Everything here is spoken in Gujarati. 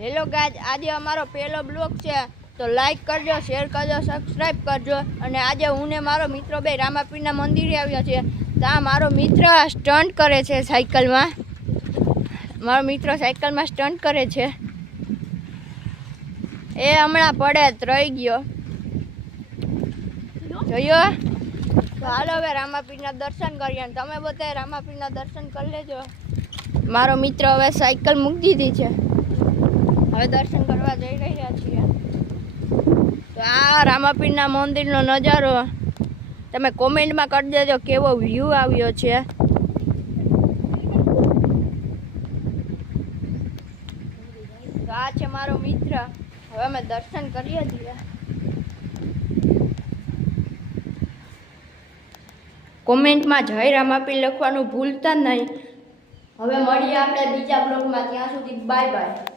હેલો ગાઈઝ, આજે અમારો પહેલો બ્લોગ છે તો લાઈક કરજો, શેર કરજો, સબસ્ક્રાઇબ કરજો. અને આજે હું ને મારો મિત્ર બે રામાપીરના મંદિરે આવ્યા છે. ત્યાં મારો મિત્ર સ્ટન્ટ કરે છે સાયકલમાં. મારો મિત્ર સાયકલમાં સ્ટન્ટ કરે છે. એ હમણાં પડે રહી ગયો જોયો. તો હાલો હવે રામાપીરના દર્શન કરીએ. તમે બધા રામાપીરના દર્શન કરી લેજો. મારો મિત્ર હવે સાયકલ મૂકી દીધી છે, હવે દર્શન કરવા જઈ રહ્યા છીએ. તો આ રામાપીરના મંદિરનો નજારો તમે કોમેન્ટમાં કરી દેજો કેવો વ્યૂ આવ્યો છે. તો આ છે મારો મિત્ર. હવે અમે દર્શન કરીએ છીએ. કોમેન્ટમાં જય રામાપીર લખવાનું ભૂલતા નહીં. હવે મળીએ આપણે બીજા બ્લોગમાં. ત્યાં સુધી બાય બાય.